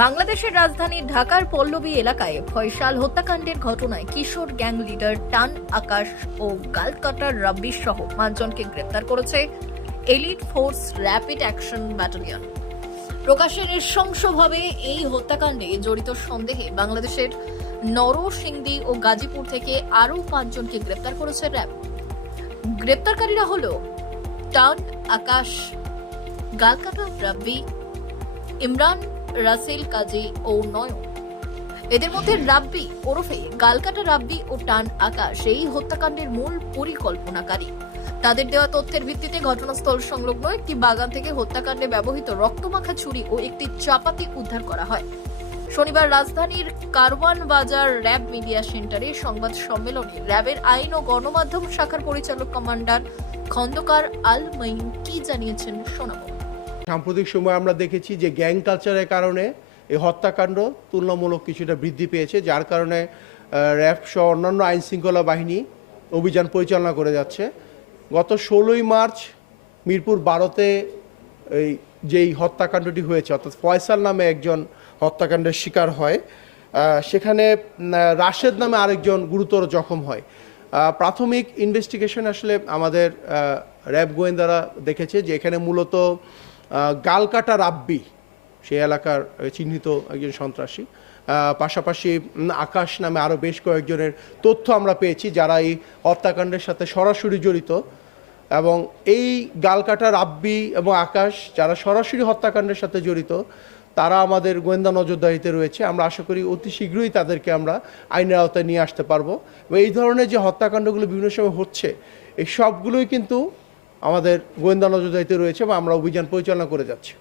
বাংলাদেশের রাজধানী ঢাকার পল্লবী এলাকায় ফয়সাল হত্যাকাণ্ডের ঘটনায় কিশোর গ্যাং লিডার টান আকাশ ও গালকাটার রাব্বির সহ পাঁচজনকে গ্রেপ্তার করেছে elite force rapid action battalion. প্রকাশ্যে নৃশংসভাবে এই হত্যাকাণ্ডে জড়িত সন্দেহে বাংলাদেশের নরসিংদী ও গাজীপুর থেকে আরও পাঁচজনকে গ্রেপ্তার করেছে র্যাব। গ্রেপ্তারকারীরা হল টান আকাশ, গালকাটা রাব্বি, ইমরান রাসেল, কাজী ও নয়ন। এদের মধ্যে রাব্বি ওরফে গালকাটা রাব্বি ও টান আকাশ এই হত্যাকাণ্ডের মূল পরিকল্পনাকারী। তাদের দেওয়া তথ্যের ভিত্তিতে ঘটনাস্থল সংলগ্ন একটি বাগান থেকে হত্যাকাণ্ডে ব্যবহৃত রক্তমাখা ছুরি ও একটি চাপাতি উদ্ধার করা হয়। শনিবার রাজধানীর কারওয়ান বাজার র্যাব মিডিয়া সেন্টারে সংবাদ সম্মেলনে র্যাবের আইন ও গণমাধ্যম শাখার পরিচালক কমান্ডার খন্দকার আল মঈন কি জানিয়েছেন শোনাবো। সাম্প্রতিক সময় আমরা দেখেছি যে গ্যাং কালচারের কারণে এই হত্যাকাণ্ড তুলনামূলক কিছুটা বৃদ্ধি পেয়েছে, যার কারণে র্যাব সহ অন্যান্য আইন শৃঙ্খলা বাহিনী অভিযান পরিচালনা করে যাচ্ছে। গত ষোলোই মার্চ মিরপুর বারোতে এই যেই হত্যাকাণ্ডটি হয়েছে, অর্থাৎ ফয়সাল নামে একজন হত্যাকাণ্ডের শিকার হয় সেখানে রাশেদ নামে আরেকজন গুরুতর জখম হয়। প্রাথমিক ইনভেস্টিগেশন আসলে আমাদের র্যাব গোয়েন্দারা দেখেছে যে এখানে মূলত গালকাটা রাব্বি, সেই এলাকার চিহ্নিত একজন সন্ত্রাসী। পাশাপাশি আকাশ নামে আরও বেশ কয়েকজনের তথ্য আমরা পেয়েছি যারা এই হত্যাকাণ্ডের সাথে সরাসরি জড়িত। এবং এই গালকাটা রাব্বি এবং আকাশ যারা সরাসরি হত্যাকাণ্ডের সাথে জড়িত, তারা আমাদের গোয়েন্দা নজরদারিতে রয়েছে। আমরা আশা করি অতি শীঘ্রই তাদেরকে আমরা আইনের আওতায় নিয়ে আসতে পারব। এবং এই ধরনের যে হত্যাকাণ্ডগুলো বিভিন্ন সময় হচ্ছে, এই সবগুলোই কিন্তু আমাদের গোয়েন্দা নজরদারিতে রয়েছে বা আমরা অভিযান পরিচালনা করে যাচ্ছি।